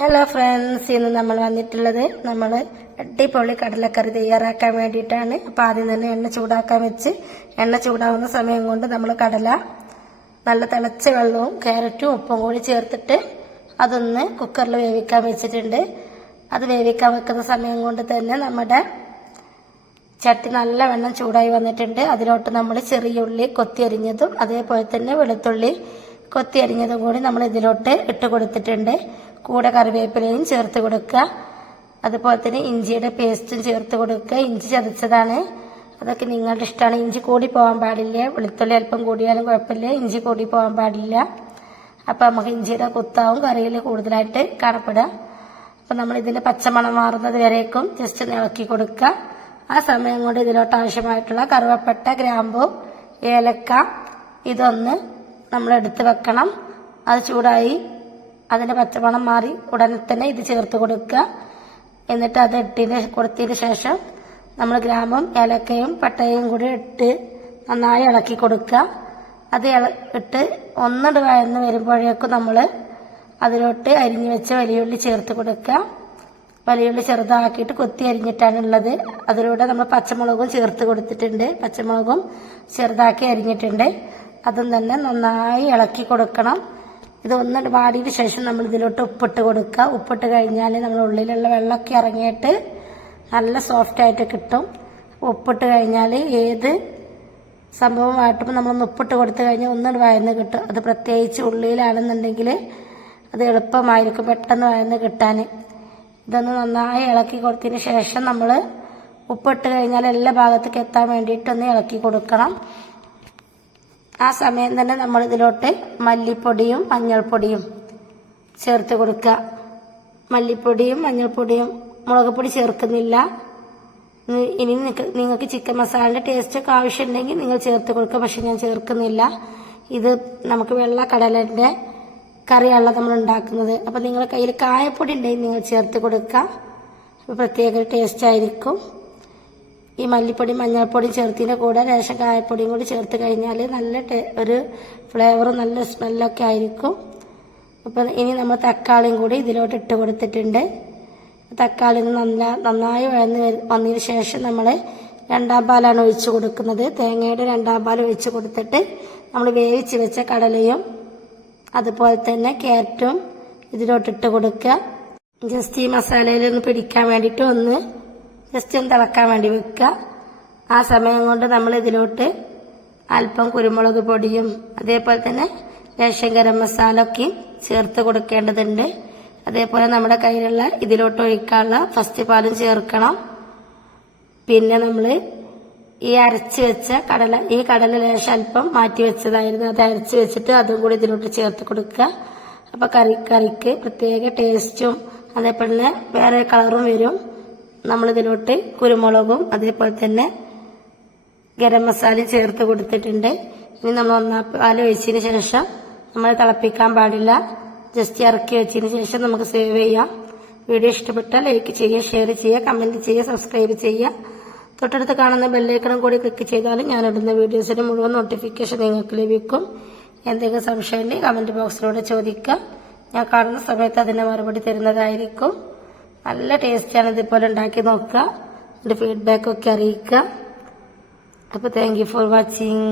Hello friends ഇന്ന് നമ്മൾ വന്നിട്ടുള്ളത് നമ്മൾ അടിപൊളി കടലക്കറി തയ്യാറാക്കാൻ വേണ്ടിയിട്ടാണ്. അപ്പോൾ ആദ്യം തന്നെ എണ്ണ ചൂടാക്കാൻ വെച്ച് എണ്ണ ചൂടാവുന്ന സമയം കൊണ്ട് നമ്മൾ കടല നല്ല തിളച്ച വെള്ളവും ക്യാരറ്റും ഉപ്പും കൂടി ചേർത്തിട്ട് അതൊന്ന് കുക്കറിൽ വേവിക്കാൻ വെച്ചിട്ടുണ്ട്. അത് വേവിക്കാൻ വെക്കുന്ന സമയം കൊണ്ട് തന്നെ നമ്മുടെ ചട്ടി നല്ല വെണ്ണം ചൂടായി വന്നിട്ടുണ്ട്. അതിലോട്ട് നമ്മൾ ചെറിയ ഉള്ളി കൊത്തി അരിഞ്ഞതും അതേപോലെ തന്നെ വെളുത്തുള്ളി കൊത്തി അരിഞ്ഞതും കൂടി നമ്മൾ ഇതിലോട്ട് ഇട്ട് കൊടുത്തിട്ടുണ്ട്. കൂടെ കറിവേപ്പിലയും ചേർത്ത് കൊടുക്കുക. അതുപോലെ തന്നെ ഇഞ്ചിയുടെ പേസ്റ്റും ചേർത്ത് കൊടുക്കുക. ഇഞ്ചി ചതച്ചതാണ്. അതൊക്കെ നിങ്ങളുടെ ഇഷ്ടമാണ്. ഇഞ്ചി കൂടി പോകാൻ പാടില്ല. വെളുത്തുള്ളി അല്പം കൂടിയാലും കുഴപ്പമില്ല. ഇഞ്ചി കൂടി പോകാൻ പാടില്ല. അപ്പം നമുക്ക് ഇഞ്ചിയുടെ കുത്താവും കറിയിൽ കൂടുതലായിട്ട് കാണപ്പെടുക. അപ്പം നമ്മൾ ഇതിന്റെ പച്ചമണം മാറുന്നത് വരേക്കും. ജസ്റ്റ് ഇളക്കി കൊടുക്കുക. ആ സമയം കൊണ്ട് ഇതിലോട്ട് ആവശ്യമായിട്ടുള്ള കറുവപ്പട്ട ഗ്രാമ്പു ഏലക്ക ഇതൊന്ന് നമ്മൾ എടുത്ത് വെക്കണം. അത് ചൂടായി അതിന്റെ പച്ചമണം മാറി ഉടനെ തന്നെ ഇത് ചേർത്ത് കൊടുക്കുക. എന്നിട്ട് അത് ഇട്ടതിന് കൊടുത്തതിന് ശേഷം നമ്മൾ ഗ്രാമം ഏലക്കയും പട്ടയും കൂടി ഇട്ട് നന്നായി ഇളക്കി കൊടുക്കുക. അത് ഇട്ട് ഒന്നിട്ട് വഴന്ന് വരുമ്പോഴേക്കും നമ്മൾ അതിലോട്ട് അരിഞ്ഞു വെച്ച വലിയുള്ളി ചേർത്ത് കൊടുക്കുക. വലിയുള്ളി ചെറുതാക്കിയിട്ട് കൊത്തി അരിഞ്ഞിട്ടാണ് ഉള്ളത്. അതിലൂടെ നമ്മൾ പച്ചമുളകും ചേർത്ത് കൊടുത്തിട്ടുണ്ട്. പച്ചമുളകും ചെറുതാക്കി അരിഞ്ഞിട്ടുണ്ട്. അതും തന്നെ നന്നായി ഇളക്കി കൊടുക്കണം. ഇത് ഒന്ന് വാടിയതിന് ശേഷം നമ്മൾ ഇതിലോട്ട് ഉപ്പിട്ട് കൊടുക്കുക. ഉപ്പിട്ട് കഴിഞ്ഞാൽ നമ്മൾ ഉള്ളിലുള്ള വെള്ളമൊക്കെ ഇറങ്ങിയിട്ട് നല്ല സോഫ്റ്റ് ആയിട്ട് കിട്ടും. ഉപ്പിട്ട് കഴിഞ്ഞാൽ ഏത് സംഭവം വാട്ടുമ്പോൾ നമ്മളൊന്ന് ഉപ്പിട്ട് കൊടുത്തു കഴിഞ്ഞാൽ ഒന്നുകൂടി വയന്ന് കിട്ടും. അത് പ്രത്യേകിച്ച് ഉള്ളിയിലാണെന്നുണ്ടെങ്കിൽ അത് എളുപ്പമായിരിക്കും പെട്ടെന്ന് വയന്ന് കിട്ടാൻ. ഇതൊന്ന് നന്നായി ഇളക്കി കൊടുത്തതിന് ശേഷം നമ്മൾ ഉപ്പിട്ട് കഴിഞ്ഞാൽ എല്ലാ ഭാഗത്തേക്ക് എത്താൻ വേണ്ടിയിട്ടൊന്ന് ഇളക്കി കൊടുക്കണം. ആ സമയം തന്നെ നമ്മൾ ഇതിലോട്ട് മല്ലിപ്പൊടിയും മഞ്ഞൾപ്പൊടിയും ചേർത്ത് കൊടുക്കുക. മല്ലിപ്പൊടിയും മഞ്ഞൾപ്പൊടിയും മുളക് പൊടി ചേർക്കുന്നില്ല. ഇനി- നിങ്ങൾക്ക് ചിക്കൻ മസാലയുടെ ടേസ്റ്റ് ഒക്കെ ആവശ്യമുണ്ടെങ്കിൽ നിങ്ങൾ ചേർത്ത് കൊടുക്കുക. പക്ഷെ ഞാൻ ചേർക്കുന്നില്ല. ഇത് നമുക്ക് വെള്ള കടലന്റെ കറിയാണല്ലോ നമ്മൾ ഉണ്ടാക്കുന്നത്. അപ്പം നിങ്ങളുടെ കയ്യിൽ കായപ്പൊടി ഉണ്ടെങ്കിൽ നിങ്ങൾ ചേർത്ത് കൊടുക്കുക. അപ്പോൾ പ്രത്യേക ടേസ്റ്റ് ആയിരിക്കും. ഈ മല്ലിപ്പൊടി മഞ്ഞൾപ്പൊടി ചേർത്തതിന്റെ കൂടെ രേഷൻ കായപ്പൊടിയും കൂടി ചേർത്ത് കഴിഞ്ഞാൽ നല്ല ഒരു ഫ്ലേവറും നല്ല സ്മെല്ലൊക്കെ ആയിരിക്കും. അപ്പം ഇനി നമ്മൾ തക്കാളിയും കൂടി ഇതിലോട്ട് ഇട്ട് കൊടുത്തിട്ടുണ്ട്. തക്കാളി നല്ല നന്നായി വഴന്ന് വന്നതിന് ശേഷം നമ്മൾ രണ്ടാം പാലാണ് ഒഴിച്ച് കൊടുക്കുന്നത്. തേങ്ങയുടെ രണ്ടാം പാൽ ഒഴിച്ച് കൊടുത്തിട്ട് നമ്മൾ വേവിച്ച് വെച്ച കടലയും അതുപോലെ തന്നെ ക്യാരറ്റും ഇതിലോട്ട് ഇട്ട് കൊടുക്കുക. ജസ്റ്റ് ഈ മസാലയിൽ ഒന്ന് പിടിക്കാൻ വേണ്ടിയിട്ട് ഒന്ന് ജസ്റ്റ് ഒന്ന് തിളക്കാൻ വേണ്ടി വെക്കുക. ആ സമയം കൊണ്ട് നമ്മൾ ഇതിലോട്ട് അല്പം കുരുമുളക് പൊടിയും അതേപോലെ തന്നെ ലേശം ഗരം മസാല ഒക്കെ ചേർത്ത് കൊടുക്കേണ്ടതുണ്ട്. അതേപോലെ നമ്മുടെ കയ്യിലുള്ള ഇതിലോട്ട് ഒഴിക്കാനുള്ള ഫസ്റ്റ് പാലും ചേർക്കണം. പിന്നെ നമ്മൾ ഈ അരച്ച് വെച്ച കടല ഈ കടല ലേശം അല്പം മാറ്റി വെച്ചതായിരുന്നു. അത് അരച്ച് വെച്ചിട്ട് അതും കൂടി ഇതിലോട്ട് ചേർത്ത് കൊടുക്കുക. അപ്പൊ കറി കറിക്ക് പ്രത്യേക ടേസ്റ്റും അതേപോലെ തന്നെ വേറെ കളറും വരും. നമ്മൾ ഇതിലോട്ട് കുരുമുളകും അതേപോലെ തന്നെ ഗരം മസാലയും ചേർത്ത് കൊടുത്തിട്ടുണ്ട്. ഇനി നമ്മൾ ഒന്നാം പാൽ ഒഴിച്ചതിന് ശേഷം നമ്മൾ തിളപ്പിക്കാൻ പാടില്ല. ജസ്റ്റ് ഇറക്കി വെച്ചതിന് ശേഷം നമുക്ക് സേവ് ചെയ്യാം. വീഡിയോ ഇഷ്ടപ്പെട്ടാൽ ലൈക്ക് ചെയ്യുക ഷെയർ ചെയ്യുക കമന്റ് ചെയ്യുക സബ്സ്ക്രൈബ് ചെയ്യുക. തൊട്ടടുത്ത് കാണുന്ന ബെല്ലൈക്കണം കൂടി ക്ലിക്ക് ചെയ്താലും ഇടുന്ന വീഡിയോസിന് മുഴുവൻ നോട്ടിഫിക്കേഷൻ നിങ്ങൾക്ക് ലഭിക്കും. എന്തെങ്കിലും സംശയമുണ്ടെങ്കിൽ കമന്റ് ബോക്സിലൂടെ ചോദിക്കുക. ഞാൻ കാണുന്ന സമയത്ത് അതിന് മറുപടി തരുന്നതായിരിക്കും. നല്ല ടേസ്റ്റാണ് ഇതുപോലെ ഉണ്ടാക്കി നോക്കുക. എന്റെ ഫീഡ്ബാക്ക് ഒക്കെ അറിയിക്കുക. അപ്പോൾ താങ്ക് യു ഫോർ വാച്ചിങ്